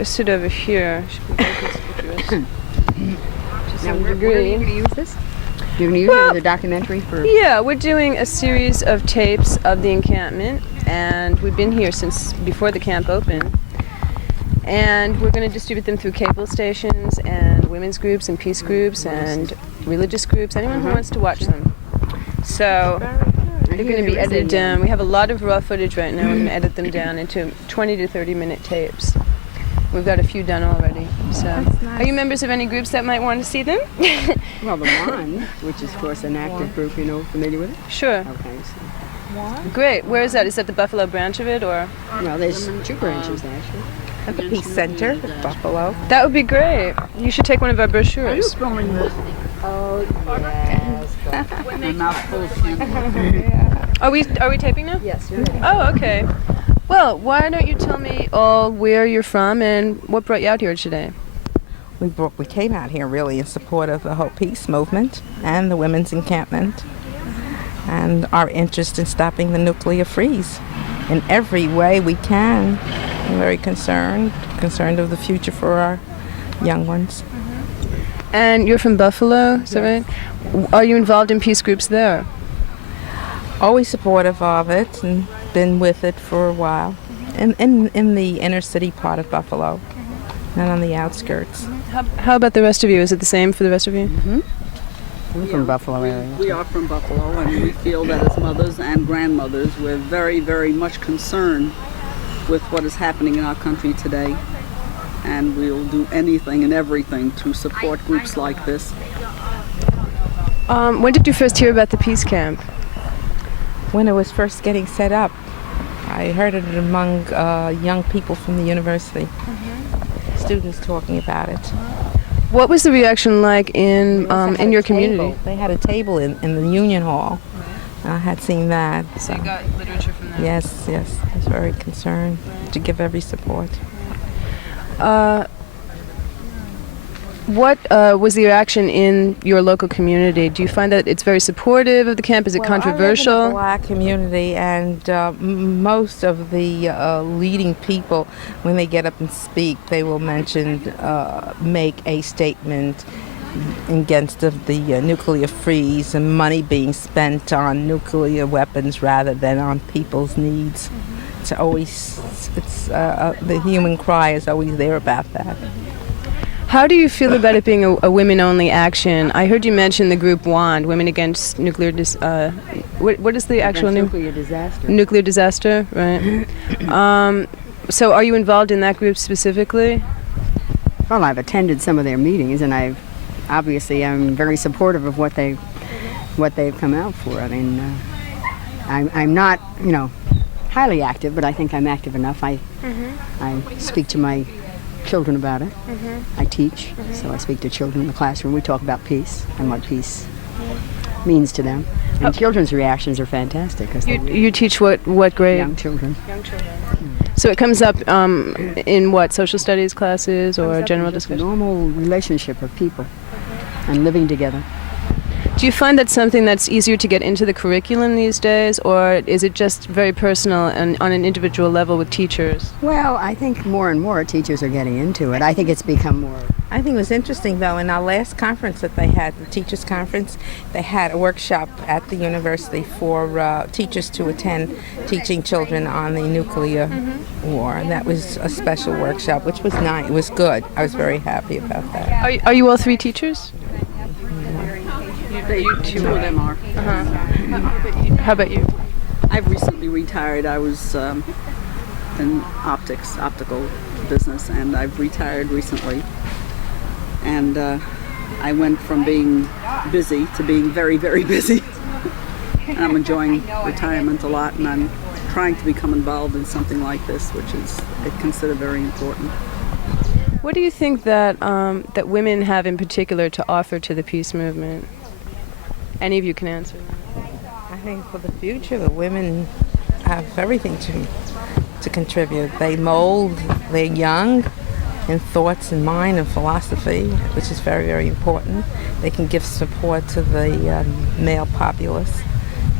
I sit over here, should be very conspicuous. To some Where are degree. you going to use this? You're going to use it as a documentary for... Yeah, we're doing a series of tapes of the encampment, and we've been here since before the camp opened. And we're going to distribute them through cable stations and women's groups and peace groups and religious groups, anyone who wants to watch them. So they're going to be edited down. We have a lot of raw footage right now. We're going to edit them down into 20 to 30 minute tapes. We've got a few done already. So, nice. Are you members of any groups that might want to see them? Well, the One, which is, of course, an active group, you know, familiar with it? Sure. Okay. So. Great. Where is that? Is that the Buffalo branch of it, or? Well, there's two branches, actually. At the Peace Center, Buffalo. That would be great. You should take one of our brochures. Are you filming this? Oh, yes. My mouth full of camera. Are we taping now? Yes. Oh, okay. Well, why don't you tell me all where you're from and what brought you out here today? We came out here really in support of the whole peace movement and the women's encampment and our interest in stopping the nuclear freeze in every way we can. I'm very concerned of the future for our young ones. And you're from Buffalo, is that right? Are you involved in peace groups there? Always supportive of it and been with it for a while. In the inner city part of Buffalo, not on the outskirts. How about the rest of you? Is it the same for the rest of you? Mm-hmm. We're from Buffalo area. We are from Buffalo, and we feel that as mothers and grandmothers, we're very, very much concerned with what is happening in our country today. And we'll do anything and everything to support groups like this. When did you first hear about the peace camp? When it was first getting set up. I heard it among young people from the university, students talking about it. What was the reaction like in your community? They had a table in the Union Hall. I had seen that. So you got literature from that? Yes. I was very concerned to give every support. What was the reaction in your local community? Do you find that it's very supportive of the camp? Is it controversial? I live in a black community, and most of the leading people, when they get up and speak, they will make a statement against the nuclear freeze and money being spent on nuclear weapons rather than on people's needs. It's always, the human cry is always there about that. How do you feel about it being a women-only action? I heard you mention the group WAND, Women Against Nuclear what is the actual name? Nuclear disaster. Nuclear disaster, right. So are you involved in that group specifically? Well, I've attended some of their meetings, and I'm very supportive of what they've come out for. I mean, I'm not, highly active, but I think I'm active enough. I speak to my children about it. I teach, so I speak to children in the classroom. We talk about peace and what peace means to them. And children's reactions are fantastic. You teach what grade? Young children. So it comes up in what, social studies classes or general discussion? Normal relationship of people and living together. Do you find that something that's easier to get into the curriculum these days, or is it just very personal and on an individual level with teachers? Well, I think more and more teachers are getting into it. I think it's become more... I think it was interesting, though, in our last conference that they had, the teachers' conference, they had a workshop at the university for teachers to attend, teaching children on the nuclear war. And that was a special workshop, which was nice. It was good. I was very happy about that. Are you all three teachers? Two of them are. How about you? I've recently retired. I was in optical business, and I've retired recently. And I went from being busy to being very, very busy. And I'm enjoying retirement a lot, and I'm trying to become involved in something like this, which is I consider very important. What do you think that that women have in particular to offer to the peace movement? Any of you can answer. I think for the future, the women have everything to contribute. They mold, they're young in thoughts and mind and philosophy, which is very, very important. They can give support to the male populace.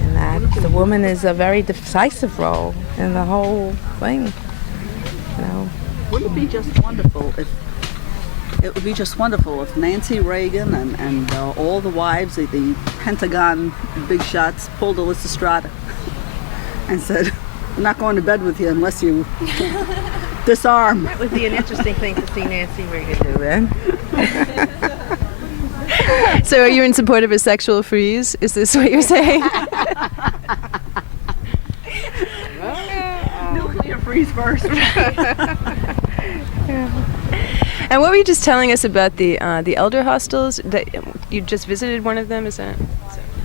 And that the woman is a very decisive role in the whole thing. wouldn't it be just wonderful if it would be just wonderful if Nancy Reagan and all the wives of the Pentagon big shots pulled a Lysistrata and said, "I'm not going to bed with you unless you disarm." That would be an interesting thing to see Nancy Reagan do then. So are you in support of a sexual freeze? Is this what you're saying? Nuclear freeze first. And what were you just telling us about the elder hostels? That you just visited one of them, is that?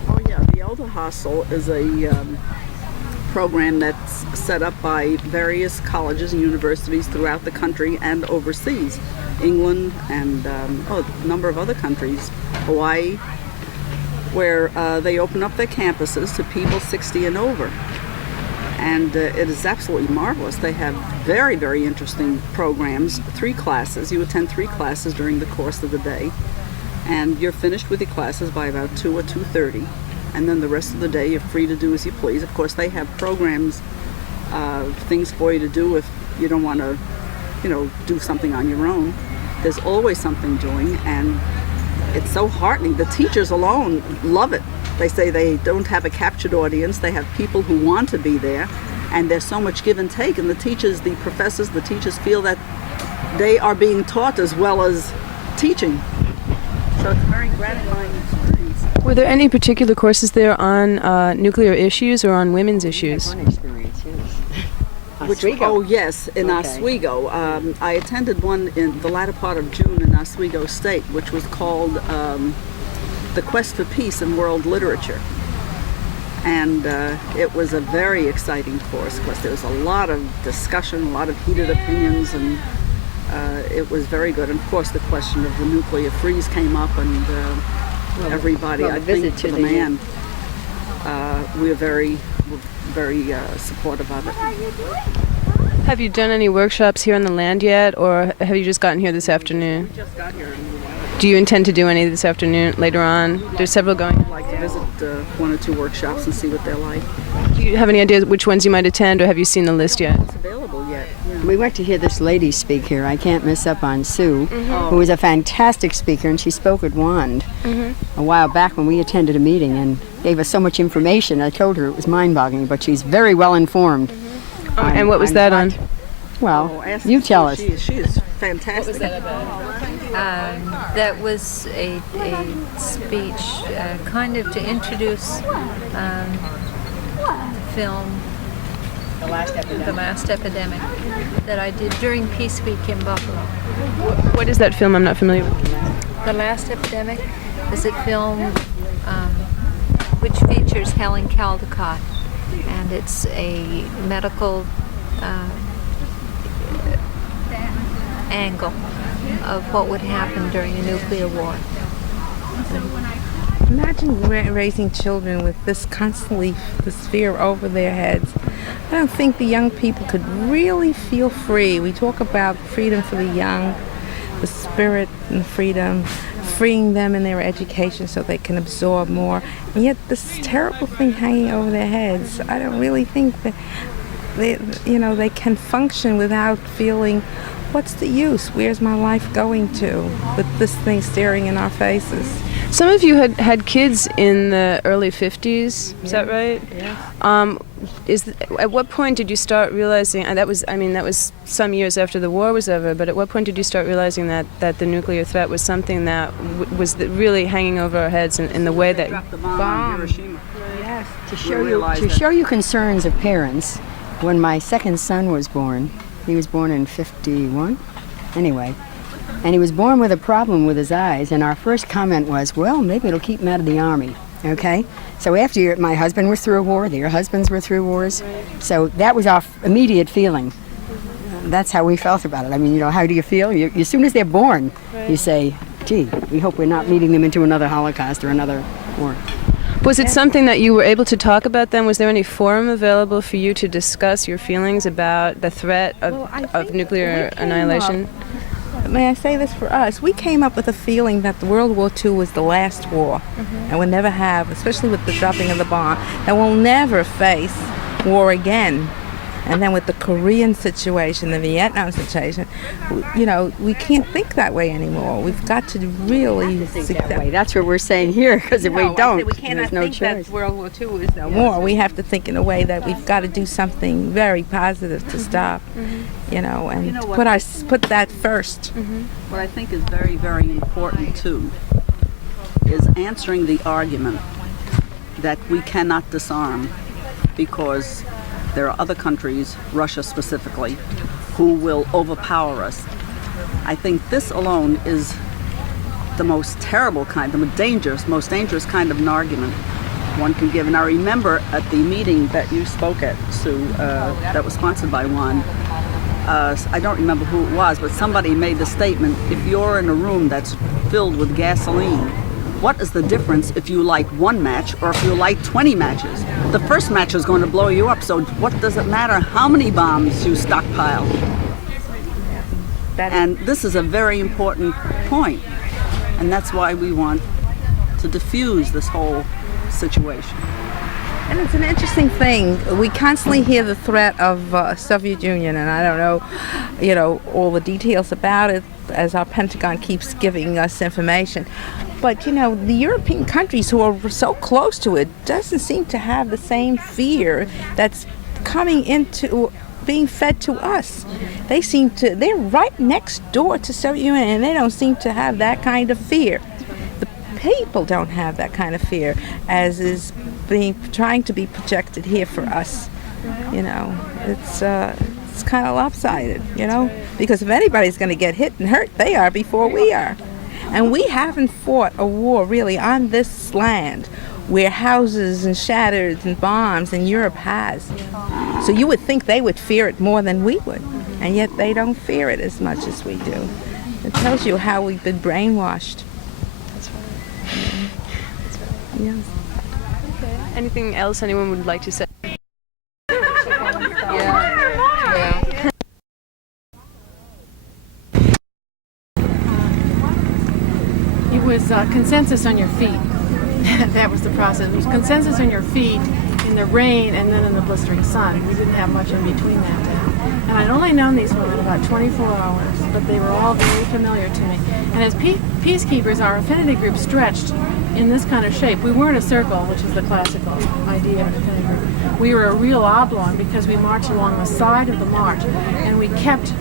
Oh yeah, the Elder Hostel is a program that's set up by various colleges and universities throughout the country and overseas, England and a number of other countries, Hawaii, where they open up their campuses to people 60 and over. And it is absolutely marvelous. They have very, very interesting programs, 3 classes. You attend 3 classes during the course of the day, and you're finished with your classes by about 2 or 2:30. And then the rest of the day you're free to do as you please. Of course, they have programs, things for you to do if you don't want to, do something on your own. There's always something doing, and it's so heartening. The teachers alone love it. They say they don't have a captured audience. They have people who want to be there, and there's so much give and take. And the teachers, the professors, the teachers feel that they are being taught as well as teaching. So it's a very gratifying experience. Were there any particular courses there on nuclear issues or on women's issues? Fun experience, yes. Oswego. Oh yes, in Oswego. I attended one in the latter part of June in Oswego State, which was called The Quest for Peace in World Literature. And it was a very exciting course because there was a lot of discussion, a lot of heated opinions, and it was very good. And of course the question of the nuclear freeze came up, and everybody, I think, to the man, we were very supportive of it. Have you done any workshops here on the land yet, or have you just gotten here this afternoon? We just got here. Do you intend to do any this afternoon, later on? There's several going. I'd like to visit 1 or 2 workshops and see what they're like. Do you have any idea which ones you might attend, or have you seen the list yet? It's available yet. Yeah. We went to hear this lady speak here. I can't miss up on Sue, who was a fantastic speaker, and she spoke at WAND a while back when we attended a meeting and gave us so much information. I told her it was mind-boggling, but she's very well informed. And what was that on? Well, Ask you Sue. tell us. She is fantastic. That was a speech kind of to introduce the film The Last Epidemic that I did during Peace Week in Buffalo. What is that film? I'm not familiar with. The Last Epidemic is a film which features Helen Caldecott, and it's a medical angle of what would happen during a nuclear war. Imagine raising children with this fear over their heads. I don't think the young people could really feel free. We talk about freedom for the young, the spirit and freedom, freeing them in their education so they can absorb more. And yet this terrible thing hanging over their heads, I don't really think that they can function without feeling, what's the use? Where's my life going to with this thing staring in our faces? Some of you had kids in the early 50s, is that right? Yeah. At what point did you start realizing, and that was some years after the war was over, but at what point did you start realizing that the nuclear threat was something that was really hanging over our heads in the way that... Dropped the bomb on Hiroshima. Yes. To show you concerns of parents, when my second son was born, he was born in 51, anyway, and he was born with a problem with his eyes, and our first comment was, well, maybe it'll keep him out of the Army, okay? So after my husband was through a war, their husbands were through wars, so that was our immediate feeling. That's how we felt about it. I mean, how do you feel? As soon as they're born, you say, gee, we hope we're not leading them into another Holocaust or another war. Was it something that you were able to talk about then? Was there any forum available for you to discuss your feelings about the threat of nuclear annihilation? May I say this for us? We came up with a feeling that World War II was the last war, and we'll never have, especially with the dropping of the bomb, that we'll never face war again. And then with the Korean situation, the Vietnam situation, we can't think that way anymore. We've got to really think that way. That's what we're saying here, because if we don't, we cannot there's no think choice. that World War II is no more. We have to think in a way that we've got to do something very positive to stop, and put that first. What I think is very, very important too is answering the argument that we cannot disarm because there are other countries, Russia specifically, who will overpower us. I think this alone is the most terrible kind, the most dangerous kind of an argument one can give. And I remember at the meeting that you spoke at, Sue, that was sponsored by Juan, I don't remember who it was, but somebody made the statement, if you're in a room that's filled with gasoline, what is the difference if you light one match or if you light 20 matches? The first match is going to blow you up, so what does it matter how many bombs you stockpile? And this is a very important point, and that's why we want to diffuse this whole situation. And it's an interesting thing. We constantly hear the threat of Soviet Union, and I don't know, all the details about it as our Pentagon keeps giving us information. But, the European countries who are so close to it doesn't seem to have the same fear that's coming into being fed to us. They're right next door to Soviet Union, and they don't seem to have that kind of fear. The people don't have that kind of fear, as is trying to be projected here for us. It's kind of lopsided, because if anybody's going to get hit and hurt, they are before we are. And we haven't fought a war really on this land where houses and shattered and bombs, and Europe has. So you would think they would fear it more than we would, and yet they don't fear it as much as we do. It tells you how we've been brainwashed. That's right. Yes. Okay. Anything else anyone would like to say? It was consensus on your feet. That was the process. It was consensus on your feet in the rain and then in the blistering sun. We didn't have much in between that day. And I'd only known these women about 24 hours, but they were all very familiar to me. And as peacekeepers, our affinity group stretched in this kind of shape. We weren't a circle, which is the classical idea of an affinity group. We were a real oblong because we marched along the side of the march, and we kept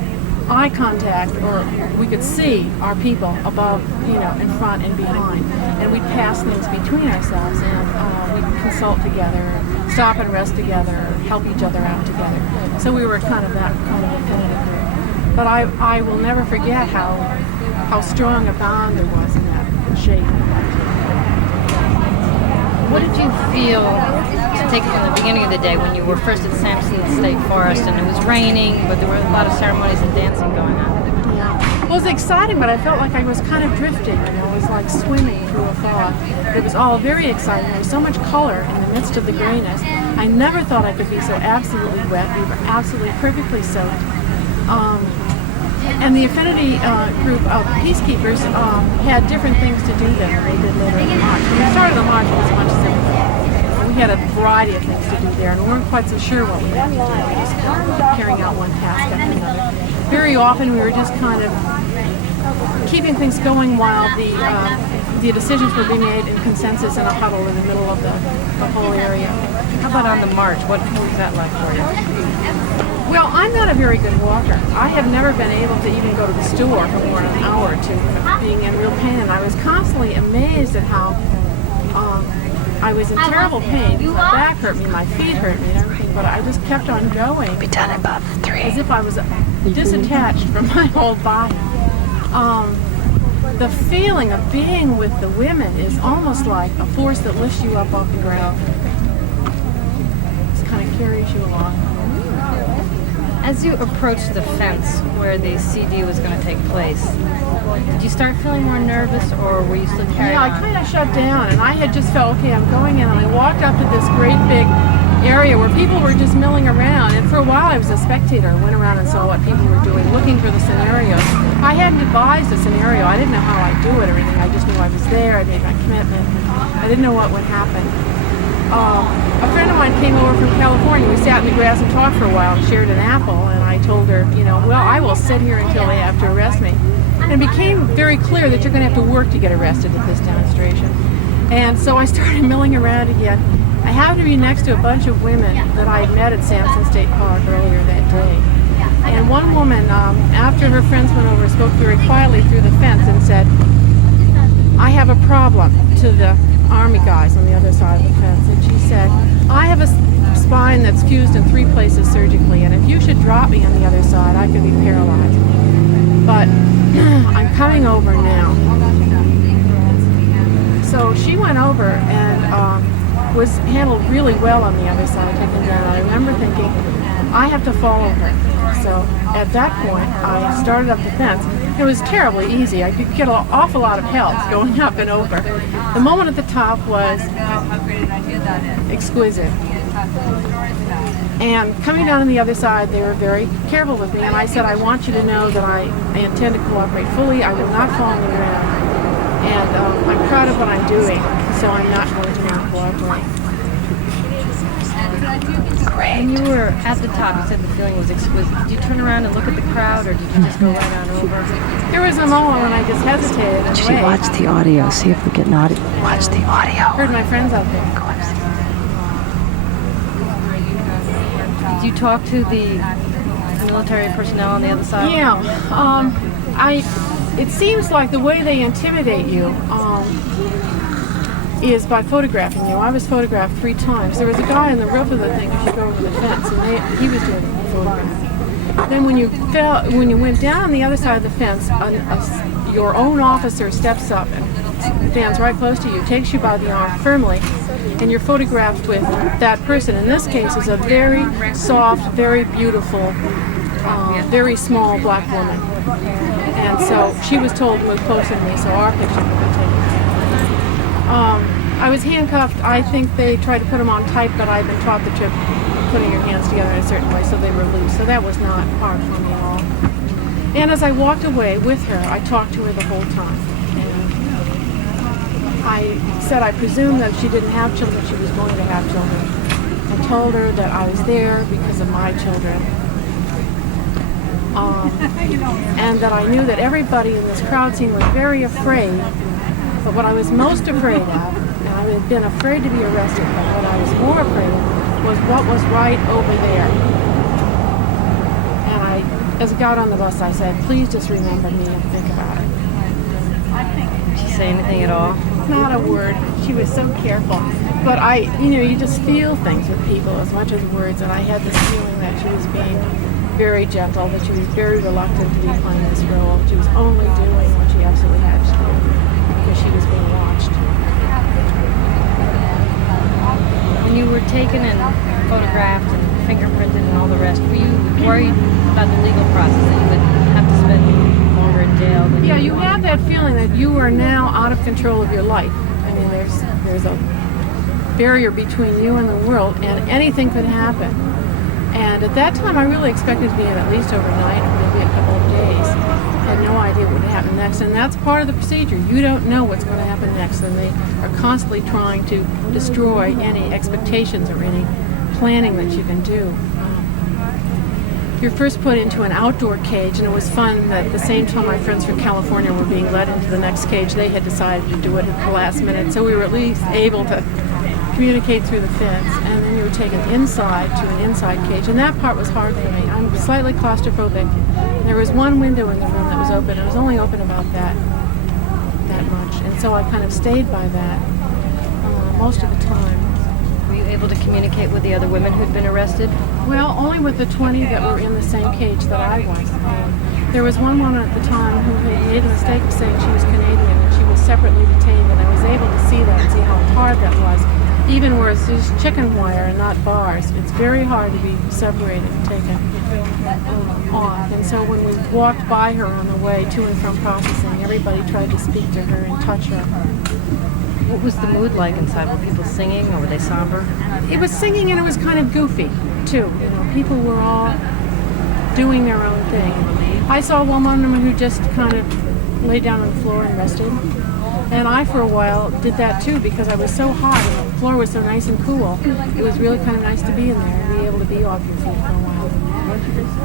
eye contact, or we could see our people above, in front and behind. And we'd pass things between ourselves, and we'd consult together, stop and rest together, help each other out together. So we were kind of that kind of affinity group. But I will never forget how strong a bond there was in that shape. What did you feel, to take it from the beginning of the day, when you were first at Sampson State Forest and it was raining, but there were a lot of ceremonies and dancing going on? Yeah. Well, it was exciting, but I felt like I was kind of drifting. It was like swimming through a fog. It was all very exciting. There was so much color in the midst of the grayness. I never thought I could be so absolutely wet. We were absolutely perfectly soaked. And the affinity group of peacekeepers had different things to do than they did later in the march. When we started the march, it was much simpler. We had a variety of things to do there, and we weren't quite so sure what we had to do. We were just carrying out one task after another. Very often, we were just kind of keeping things going while the decisions were being made in consensus in a huddle in the middle of the whole area. How about on the march? What was that like for you? Well, I'm not a very good walker. I have never been able to even go to the store for more than an hour or two without being in real pain. And I was constantly amazed at how I was in terrible pain. My back hurt me, my feet hurt me, and everything. But I just kept on going. Be done above 3. As if I was disattached from my whole body. The feeling of being with the women is almost like a force that lifts you up off the ground. Just kind of carries you along. As you approached the fence where the CD was going to take place, did you start feeling more nervous, or were you still carrying on? Yeah, I kind of shut down, and I had just felt, okay, I'm going in, and I walked up to this great big area where people were just milling around, and for a while I was a spectator. I went around and saw what people were doing, looking for the scenarios. I hadn't advised a scenario. I didn't know how I'd do it or anything. I just knew I was there. I made my commitment. I didn't know what would happen. a friend of mine came over from California. We sat in the grass and talked for a while and shared an apple. And I told her, well, I will sit here until they have to arrest me. And it became very clear that you're going to have to work to get arrested at this demonstration. And so I started milling around again. I happened to be next to a bunch of women that I had met at Sampson State Park earlier that day. And one woman, after her friends went over, spoke very quietly through the fence and said, "I have a problem," to the Army guys on the other side of the fence. And she said, "I have a spine that's fused in 3 places surgically, and if you should drop me on the other side, I could be paralyzed. But I'm coming over now." So she went over and was handled really well on the other side, taken down. I remember thinking, I have to follow her. So at that point, I started up the fence. It was terribly easy. I could get an awful lot of help going up and over. The moment at the top was exquisite. And coming down on the other side, they were very careful with me. And I said, "I want you to know that I intend to cooperate fully. I will not fall on the ground. And I'm proud of what I'm doing, so I'm not going to not cooperate." When you were at the top, you said the feeling was exquisite. Did you turn around and look at the crowd, or did you just go right on over? There was a moment when I just hesitated and Actually, waited. watch the audio. See if we get an audio. Watch the audio. Heard my friends out there. Did you talk to the military personnel on the other side? Yeah. It seems like the way they intimidate you is by photographing you. I was photographed 3 times. There was a guy on the roof of the thing as you go over the fence, and he was doing a photograph. Then when you went down on the other side of the fence, your own officer steps up and stands right close to you, takes you by the arm firmly, and you're photographed with that person. In this case, is a very soft, very beautiful, very small black woman. And so she was told to move closer to me, so our picture could be taken. I was handcuffed. I think they tried to put them on tight, but I've been taught the trick of putting your hands together in a certain way, so they were loose. So that was not hard for me at all. And as I walked away with her, I talked to her the whole time. And I said I presumed that if she didn't have children, she was going to have children. I told her that I was there because of my children. And that I knew that everybody in this crowd scene was very afraid. But what I was most afraid of, and I had been afraid to be arrested, but what I was more afraid of was what was right over there. And as I got on the bus, I said, "Please just remember me and think about it." Did she say anything at all? Not a word. She was so careful. But you just feel things with people as much as words, and I had this feeling that she was being very gentle, that she was very reluctant to be playing this role. She was only doing what she absolutely had to do because she was being watched. When you were taken and photographed and fingerprinted and all the rest, were you worried about the legal process, that you would have to spend longer in jail? Yeah, you have that feeling that you are now out of control of your life. I mean, there's a barrier between you and the world, and anything could happen. And at that time, I really expected to be in at least overnight, or maybe a couple of days. I had no idea what would happen next, and that's part of the procedure. You don't know what's going to happen next, and they are constantly trying to destroy any expectations or any planning that you can do. You're first put into an outdoor cage, and it was fun that at the same time my friends from California were being led into the next cage, they had decided to do it at the last minute, so we were at least able to communicate through the fence, and then you were taken inside to an inside cage, and that part was hard for me. I'm slightly claustrophobic. There was one window in the room that was open. It was only open about that much, and so I kind of stayed by that most of the time. Were you able to communicate with the other women who'd been arrested? Well, only with the 20 that were in the same cage that I was. There was one woman at the time who had made the mistake of saying she was Canadian, and she was separately detained, and I was able to see that and see how hard that was. Even where it's just chicken wire and not bars, it's very hard to be separated and taken off. And so when we walked by her on the way to and from processing, everybody tried to speak to her and touch her. What was the mood like inside? Were people singing, or were they somber? It was singing, and it was kind of goofy, too. People were all doing their own thing. I saw one woman who just kind of lay down on the floor and rested. And I, for a while, did that too because I was so hot and the floor was so nice and cool. It was really kind of nice to be in there and be able to be off your feet for a while.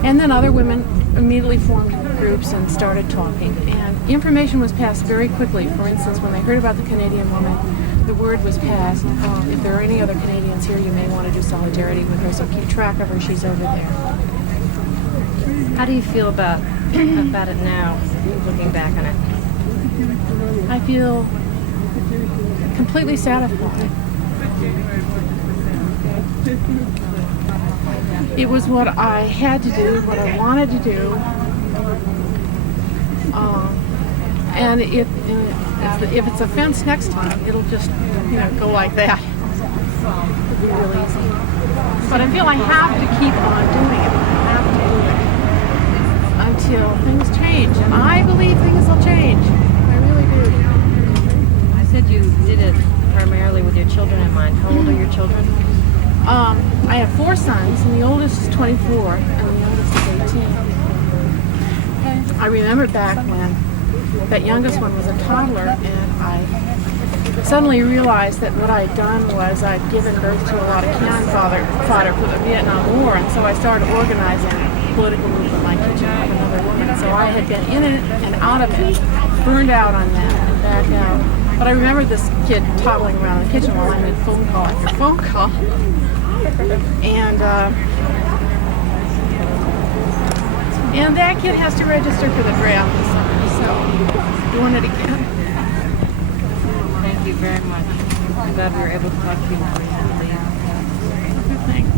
And then other women immediately formed groups and started talking. And information was passed very quickly. For instance, when they heard about the Canadian woman, the word was passed. If there are any other Canadians here, you may want to do solidarity with her, so keep track of her. She's over there. How do you feel about it now, looking back on it? I feel completely satisfied. It was what I had to do, what I wanted to do, and if it's a fence next time, it'll just go like that. It'll be real easy. But I feel I have to keep on doing it. I have to do it until things change, and I believe things will change. I really do. I said you did it primarily with your children in mind. How old are your children? I have 4 sons, and the oldest is 24, and the youngest is 18. I remember back when that youngest one was a toddler, and I suddenly realized that what I'd done was I'd given birth to a lot of cannon fodder for the Vietnam War, and so I started organizing a political movement like Kitchen with Another Woman. So I had been in it and out of it, burned out on that and back out. But I remember this kid toddling around the kitchen while I made phone call after phone call. And that kid has to register for the draft this summer, so doing it again. Thank you very much. I'm glad we were able to talk to you more recently. Thanks.